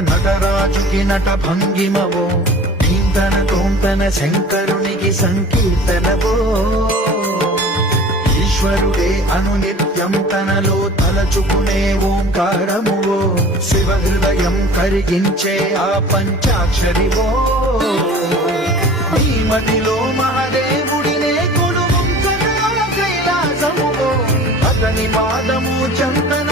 నటరాజుకి నట భంగిమవో ధీంతన తోంతన శంకరునికి సంకీర్తనవో ఈశ్వరుడే అనునిత్యం తనలో తలచుకునే ఓంకారమువో శివ హృదయం కరిగించే ఆ పంచాక్షరివో మదిలో మహాదేవుడినే కొలువుంచగా కైలాసమువో అతని పాదము చందన